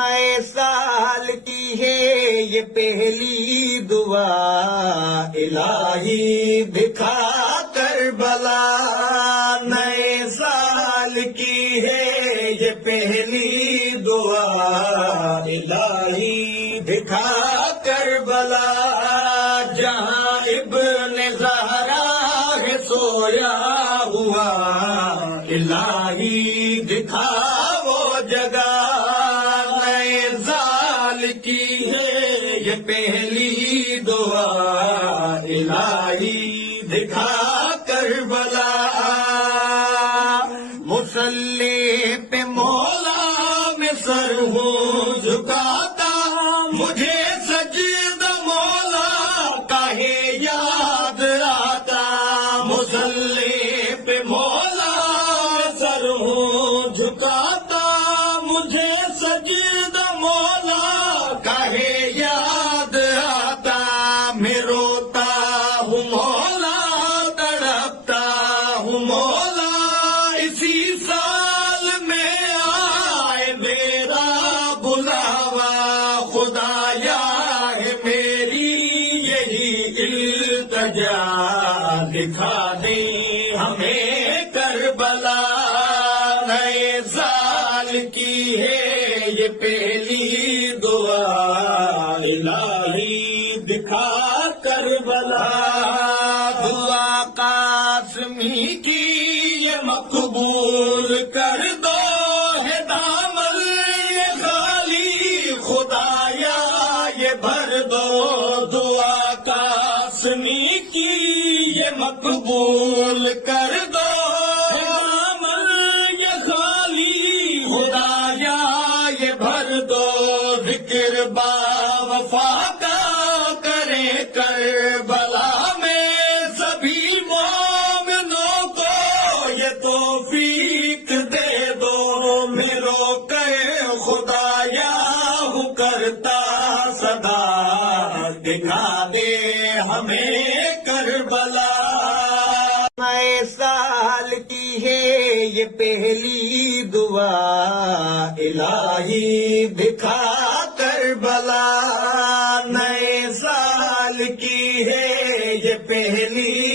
نئے سال کی ہے یہ پہلی دعا، الہی دکھا کربلا۔ نئے سال کی ہے یہ پہلی دعا، الہی دکھا کربلا۔ جہاں ابن زہرا ہے سویا ہوا، الہی دکھا وہ جگہ۔ نئے سال کی ہے یہ پہلی دعا، الہی دکھا کربلا۔ مصلی پہ مولا میں سر ہوں جھکاتا، مجھے سجدہ مولا کا ہے یاد آتا۔ مصلی پہ مولا میں سر ہوں جھکاتا، مجھے سجدہ مولا کا ہے یاد آتا۔ میں روتا ہوں مولا، تڑپتا ہوں مولا، اسی سال میں آئے میرا بلاوا۔ خدایا ہے میری یہی التجا، دکھا دے ہمیں کربلا۔ نئے سال کی ہے یہ پہلی دعا، الہی دکھا کربلا۔ دعا قاسمی کی یہ مقبول کر دو، ہے دامن یہ خالی خدایا یہ بھر دو۔ دعا قاسمی کی یہ مقبول کر دو، ہے دامن یہ خالی خدایا یہ بھر دو۔ ذکر با وفا کا کرے کربلا میں سبھی مومنوں کو یہ توفیق دے دو۔ میرو کہ خدایا ہوں کرتا صدا، دکھا دے ہمیں کربلا۔ نئے سال کی ہے یہ پہلی دعا، الہی دکھا کربلا۔ نئے سال کی ہے یہ پہلی